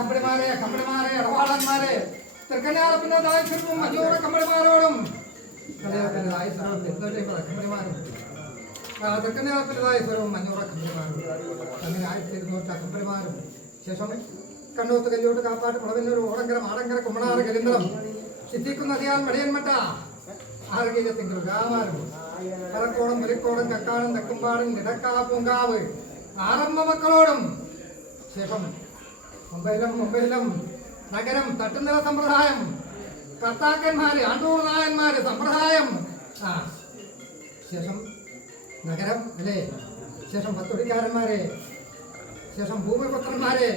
കമ്പളിമാരെ ഇടപാടന്മാരെ തൃക്കണ്ണാറപ്പിൻ്റെതായ ചെറുപ്പം മഞ്ഞൂറ കമ്പളിമാരോടും കമ്പളിമാരും തൃക്കണ്ണാറപ്പിൻ്റെതായ സ്വരവും മഞ്ഞൂറ കമ്പളിമാരും അങ്ങനെ 1200 കമ്പളിമാരും ശേഷം കണ്ണൂത്ത് കല്ലോട്ട് കാപ്പാട്ട് മുളവിന്നൂർ ഓടങ്കര മാടങ്കര കുമ്മണാറ് കരിന്തളം സിദ്ധിക്കുന്ന നദിയാൽ മടിയൻമട്ട ആറുകീഴത്തെങ്കിലും രാമാരും കറക്കോളം മുരിക്കോളം കക്കാടും തെക്കുംപാടും ഇടക്കാ പൂങ്കാവ് ആറമ്മ മക്കളോടും ശേഷം മുംബൈയിലും നഗരം തട്ടുനില സമ്പ്രദായം കർത്താക്കന്മാര് ആണ്ടൂർ നായന്മാര് സമ്പ്രദായം ശേഷം നഗരം അല്ലേ ശേഷം പത്തൊടിക്കാരന്മാരെ ശേഷം ഭൂമിപുത്രന്മാരെ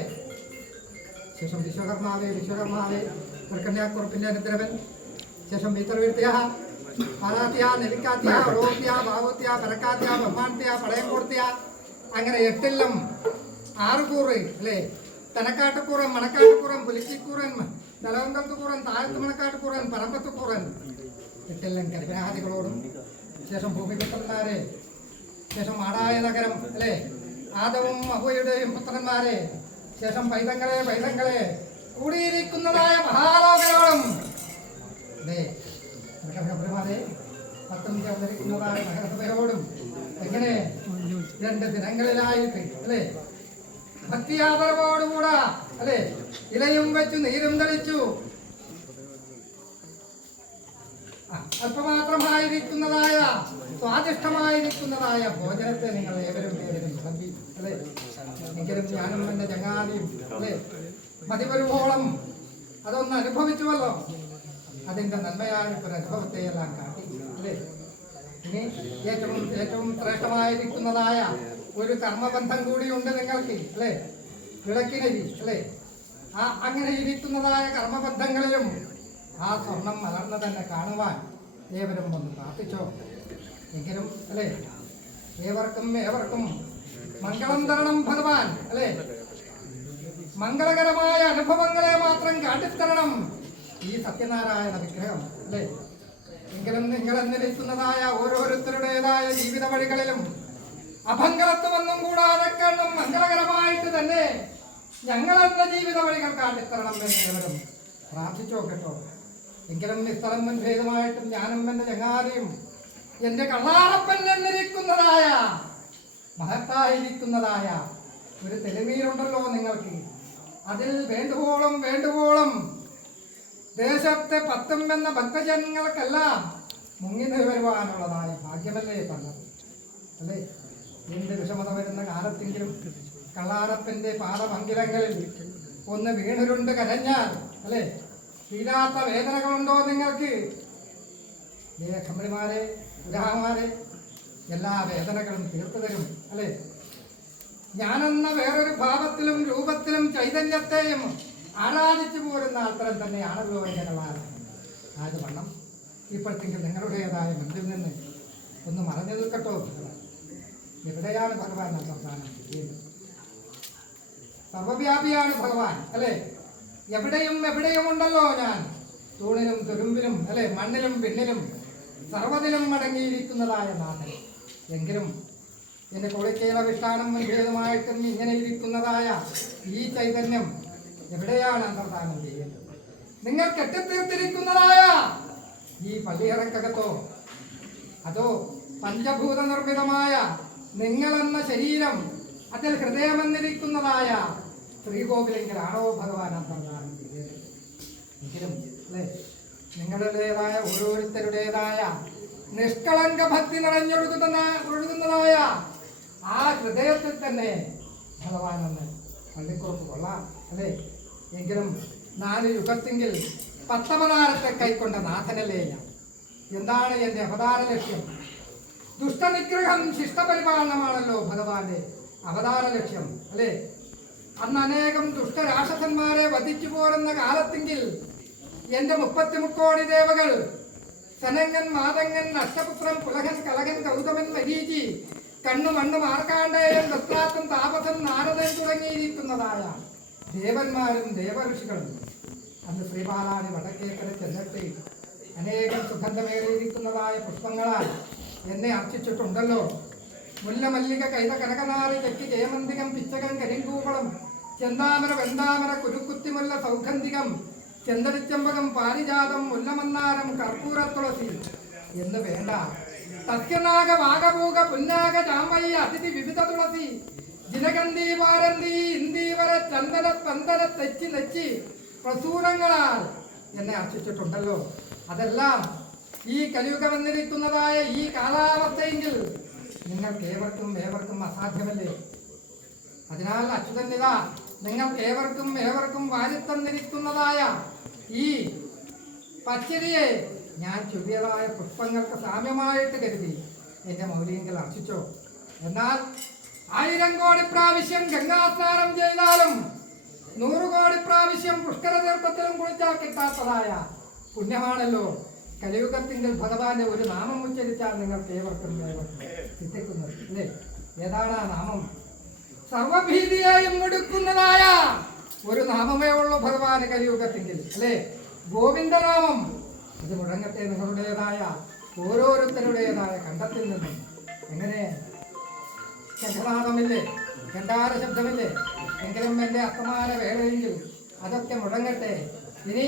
ശേഷം വിശ്വകർമാവെ കന്യാക്കുറപ്പിന്റെ അനുദ്രവൻ ശേഷം വീത്തർവീഴ്ത്തിയ പരാത്യ നെലിക്കാത്യ റോത്യ ഭാവത്യ പരക്കാത്യ ബഹ്മാൻത്യ പടയംകോർത്തിയ അങ്ങനെ 8 6 കൂറ് അല്ലേ തനക്കാട്ടുകൂറൻ മണക്കാട്ടുകൂറൻ പുലിച്ചിക്കൂറൻ നിലവങ്കത്തുകൂറൻ താഴത്ത് മണക്കാട്ടുകൂറൻ പറമ്പത്തുകൂറൻ 8 കരിപരാതികളോടും ശേഷം ഭൂമിപുത്രന്മാരെ ശേഷം മാടായ നഗരം അല്ലേ ആദവും അഹുവയുടെയും പുത്രന്മാരെ ശേഷം പൈതങ്ങളെ കൂടിയിരിക്കുന്നതായ മഹാലോകരോടും അല്ലേ പത്തഞ്ച് അവതരിക്കുന്നതായ നഗരസഭയോടും എങ്ങനെ 2 ദിനങ്ങളിലായിട്ട് അല്ലേ ഭക്തിയാദരവോടുകൂടാ അല്ലെ ഇലയും വെച്ചു നീരും തെളിച്ചു അല്പമാത്രമായിരിക്കുന്നതായ സ്വാദിഷ്ടമായിരിക്കുന്നതായ ഭോജനത്തെ നിങ്ങൾ ഏവരും നൽകി അല്ലെ എങ്കിലും ഞാനും എന്റെ ചങ്ങാതിയും അല്ലെ മതിവരുവോളം അതൊന്ന് അനുഭവിച്ചുവല്ലോ അതിന്റെ നന്മയായ ഒരു അനുഭവത്തെ എല്ലാം കാട്ടി അല്ലെ ഇനി ഏറ്റവും ശ്രേഷ്ഠമായിരിക്കുന്നതായ ഒരു കർമ്മബന്ധം കൂടിയുണ്ട് നിങ്ങൾക്ക് അല്ലെ വിളക്കിനരി അല്ലെ അങ്ങനെ ഇരിക്കുന്നതായ കർമ്മബന്ധങ്ങളിലും ആ സ്വർണം മലർന്ന് തന്നെ കാണുവാൻ ഏവരും ഒന്ന് പ്രാർത്ഥിച്ചോ എങ്കിലും അല്ലെ ഏവർക്കും മംഗളം തരണം ഭഗവാൻ അല്ലെ മംഗളകരമായ അനുഭവങ്ങളെ മാത്രം കാട്ടിത്തരണം ഈ സത്യനാരായണ വിഗ്രഹം അല്ലെ എങ്കിലും നിങ്ങൾ എന്നിരിക്കുന്നതായ ഓരോരുത്തരുടേതായ ജീവിത വഴികളിലും അഭംഗലത്വമൊന്നും കൂടാതെ കണ്ണും മംഗളകരമായിട്ട് തന്നെ ഞങ്ങളെന്ന ജീവിത വഴികൾ കാട്ടിത്തരണം എന്നവരും പ്രാർത്ഥിച്ചോ കേട്ടോ എങ്കിലും നിസ്തലം ഭേദമായിട്ടും ഞാനും എന്റെ ചങ്ങാതിയും എന്റെ കള്ളാറപ്പൻ എന്നിരിക്കുന്നതായ മഹത്തായിരിക്കുന്നതായ ഒരു തെളിമീരുണ്ടല്ലോ നിങ്ങൾക്ക് അതിൽ വേണ്ടുവോളം ദേശത്തെ 10 എന്ന ഭക്തജനങ്ങൾക്കെല്ലാം മുങ്ങി വരുവാനുള്ളതായ ഭാഗ്യമല്ലേ തന്നത് അല്ലേ എന്ത് വിഷമത വരുന്ന കാലത്തെങ്കിലും കള്ളാറപ്പന്റെ പാദമങ്കിലങ്ങളിൽ ഒന്ന് വീണുരുണ്ട് കരഞ്ഞാൽ അല്ലെ തീരാത്ത വേദനകളുണ്ടോ നിങ്ങൾക്ക് കമ്പളിമാരെ ഉദാഹമാരെ എല്ലാ വേദനകളും തീർത്തു തരും അല്ലെ ഞാനെന്ന വേറൊരു ഭാവത്തിലും രൂപത്തിലും ചൈതന്യത്തെയും ആരാധിച്ചു പോരുന്ന അത്തരം തന്നെയാണല്ലോ എന്റെ കള്ളാറപ്പൻ ആയത് വണ്ണം ഇപ്പോഴത്തേക്കും നിങ്ങളുടേതായ ബന്ധുവിൽ നിന്ന് ഒന്ന് മറഞ്ഞു നിൽക്കട്ടോ എവിടെയാണ് ഭഗവാൻ സംസ്ഥാനം ചെയ്യുന്നത് സർവവ്യാപിയാണ് ഭഗവാൻ അല്ലെ എവിടെയും ഉണ്ടല്ലോ ഞാൻ തൂണിലും തുരുമ്പിലും അല്ലെ മണ്ണിലും പിന്നിലും സർവ്വതിലും അടങ്ങിയിരിക്കുന്നതായ നാഥൻ എങ്കിലും എന്റെ കൊളിക്കയില വിഷ്ടാനം മുൻഭേദമായിട്ടും ഇങ്ങനെ ഇരിക്കുന്നതായ ഈ ചൈതന്യം എവിടെയാണ് അന്തർദാനം ചെയ്യുന്നത് നിങ്ങൾ കെട്ടിത്തീർത്തിരിക്കുന്നതായ ഈ പള്ളിയറക്കകത്തോ അതോ പഞ്ചഭൂത നിർമ്മിതമായ നിങ്ങളെന്ന ശരീരം അതിൽ ഹൃദയമെന്നിരിക്കുന്നതായ ശ്രീകോവിലെങ്കിലാണോ ഭഗവാൻ അന്തർദാനം ചെയ്തത് എങ്കിലും അല്ലേ നിങ്ങളുടേതായ ഓരോരുത്തരുടേതായ നിഷ്കളങ്ക ഭക്തി ഒഴുകുന്നതായ ആ ഹൃദയത്തിൽ തന്നെ ഭഗവാൻ എന്ന് പള്ളിക്കുറപ്പ് കൊള്ളാം അല്ലേ എങ്കിലും 4 യുഗത്തെങ്കിൽ 10 അവതാരത്തെ കൈക്കൊണ്ട നാഥനല്ലേ ഞാൻ എന്താണ് എൻ്റെ അവതാര ലക്ഷ്യം ദുഷ്ടനിഗ്രഹം ശിഷ്ടപരിപാലനമാണല്ലോ ഭഗവാന്റെ അവതാര ലക്ഷ്യം അല്ലേ അന്ന് അനേകം ദുഷ്ടരാക്ഷസന്മാരെ വധിച്ചു പോരുന്ന കാലത്തെങ്കിൽ എന്റെ 33 കോടി ദേവകൾ സനങ്ങൻ മാതങ്ങൻ അഷ്ടപുത്രൻ പുലഹൻ കലഹൻ ഗൗതമൻ മരീചി കണ്ണു മണ്ണു മാർക്കാണ്ഡേയൻ ദത്രാത്തൻ താപസൻ നാരദൻ തുടങ്ങിയിരിക്കുന്നതായ ദേവന്മാരും ദേവഋഷികളും അന്ന് ശ്രീബാലാണി വടക്കേക്കര ചെന്നിട്ട് അനേകം സുഗന്ധമേറിയിരിക്കുന്നതായ പുഷ്പങ്ങളാൽ എന്നെ അർച്ചിച്ചിട്ടുണ്ടല്ലോ. മുല്ല മല്ലിക കൈത കനകനാറി തെക്കി ജയമന്തികം പിച്ചകൻ കരിങ്കൂവളം ചെന്താമര വെന്താമര കുരുക്കുത്തിമുല്ല സൗഗന്ധികം ചെന്തടിച്ചമ്പകം പാരിജാതം മുല്ലമന്നാരം കർപ്പൂരത്തുളസി എന്ന് വേണ്ട. സസ്യനാഗ വാഗപൂക പുന്നാഗ ചാമയ്യ അതിഥി വിവിധ തുളസി ജിലകന്തി വാരന്തി ഇന്ദീവര ചന്ദന സ്പന്ദന തെച്ചി നെച്ചി പ്രസൂരങ്ങളാൽ എന്നെ അർച്ചിച്ചിട്ടുണ്ടല്ലോ. അതെല്ലാം ഈ കലിയുഗമെന്നിരിക്കുന്നതായ ഈ കാലാവസ്ഥയെങ്കിൽ നിങ്ങൾക്ക് ഏവർക്കും അസാധ്യമല്ലേ? അതിനാൽ അച്യുതനിത നിങ്ങൾക്ക് ഏവർക്കും വാരിത്തന്നിരിക്കുന്നതായ ഈ പച്ചരിയെ ഞാൻ ചുരിയതായ പുഷ്പങ്ങൾക്ക് സാമ്യമായിട്ട് കരുതി എന്റെ മൗലിയെങ്കിൽ അർച്ചിച്ചോ. എന്നാൽ 1000 കോടി പ്രാവശ്യം ഗംഗാസ്നാനം ചെയ്താലും 100 കോടി പ്രാവശ്യം പുഷ്കര തീർത്ഥത്തിലും കുളിച്ചാൽ കിട്ടാത്തതായ പുണ്യമാണല്ലോ കലിയുഗത്തിങ്കിൽ ഭഗവാന്റെ ഒരു നാമം ഉച്ചരിച്ചാൽ നിങ്ങൾക്ക് ഏവർക്കും സിദ്ധിക്കുന്നത് അല്ലേ? ഏതാണ് ആ നാമം? സർവഭീതിയെയും മുടുക്കുന്നതായ ഒരു നാമമേ ഉള്ളൂ ഭഗവാന് കലിയുഗത്തിങ്കിൽ അല്ലേ? ഗോവിന്ദനാമം. ഇത് മുഴങ്ങട്ടെ നിങ്ങളുടേതായ ഓരോരുത്തരുടേതായ കണ്ടത്തിൽ നിന്നും. എങ്ങനെ? ശംഖനാദമില്ലേ, ഘണ്ടാര ശബ്ദമില്ലേ? എങ്കിലും എൻ്റെ അസ്തമാന വേളയെങ്കിൽ അതൊക്കെ മുഴങ്ങട്ടെ. ഇനി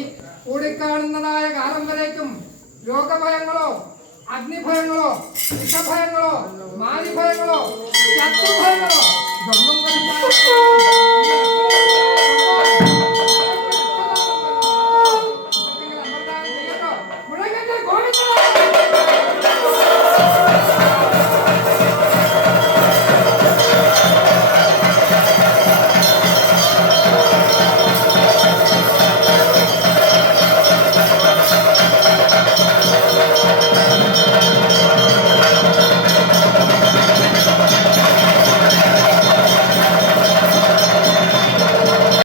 കൂടിക്കാണുന്നതായ കാലം വരേക്കും രോഗഭയങ്ങളോ അഗ്നിഭയങ്ങളോ വിഷഭയങ്ങളോ മാലിഭയങ്ങളോ ശത്രുഭയങ്ങളോ ഇതൊന്നും